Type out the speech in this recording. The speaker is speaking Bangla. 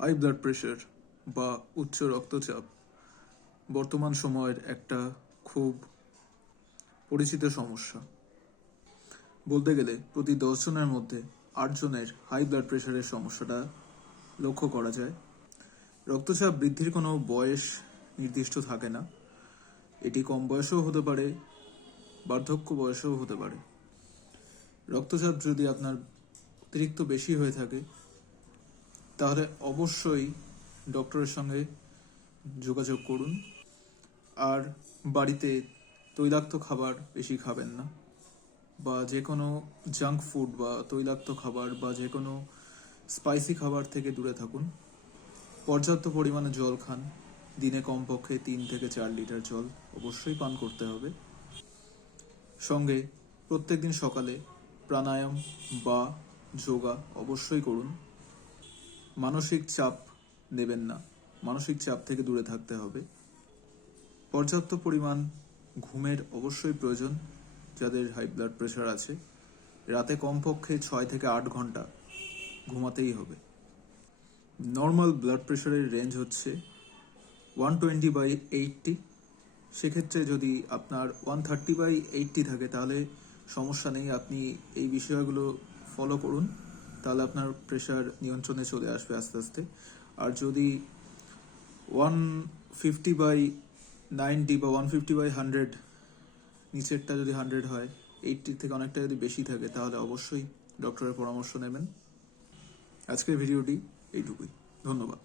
হাই ব্লাড প্রেশার বা উচ্চ রক্তচাপ বর্তমান সময়ের একটা খুব পরিচিত সমস্যা। বলতে গেলে প্রতি 10 জনের মধ্যে 8 জনের হাই ব্লাড প্রেশারের সমস্যাটা লক্ষ্য করা যায়। রক্তচাপ বৃদ্ধির কোনো বয়স নির্দিষ্ট থাকে না, এটি কম বয়সেও হতে পারে, বার্ধক্য বয়সেও হতে পারে। রক্তচাপ যদি আপনার অতিরিক্ত বেশি হয়ে থাকে তাহলে অবশ্যই ডক্টরের সঙ্গে যোগাযোগ করুন। আর বাড়িতে তৈলাক্ত খাবার বেশি খাবেন না, বা যে কোনো জাঙ্ক ফুড বা তৈলাক্ত খাবার বা যে কোনো স্পাইসি খাবার থেকে দূরে থাকুন। পর্যাপ্ত পরিমাণে জল খান, দিনে কমপক্ষে 3 থেকে 4 লিটার জল অবশ্যই পান করতে হবে। সঙ্গে প্রত্যেকদিন সকালে প্রাণায়াম বা যোগা অবশ্যই করুন। মানসিক চাপ নেবেন না, মানসিক চাপ থেকে দূরে থাকতে হবে। পর্যাপ্ত পরিমাণ ঘুমের অবশ্যই প্রয়োজন যাদের হাই ব্লাড প্রেশার আছে। রাতে কমপক্ষে 6 থেকে 8 ঘন্টা ঘুমাতেই হবে। নর্মাল ব্লাড প্রেশারের রেঞ্জ হচ্ছে 120/80। সেক্ষেত্রে যদি আপনার 130/80 থাকে তাহলে সমস্যা নেই, আপনি এই বিষয়গুলো ফলো করুন, তাহলে আপনার প্রেশার নিয়ন্ত্রণে চলে আসবে আস্তে আস্তে। আর যদি 150/90 বা 150/100 নিচেরটা যদি 100 হয়, 80 থেকে অনেকটা যদি বেশি থাকে তাহলে অবশ্যই ডক্টরের পরামর্শ নেবেন। আজকের ভিডিওটি এইটুকুই। ধন্যবাদ।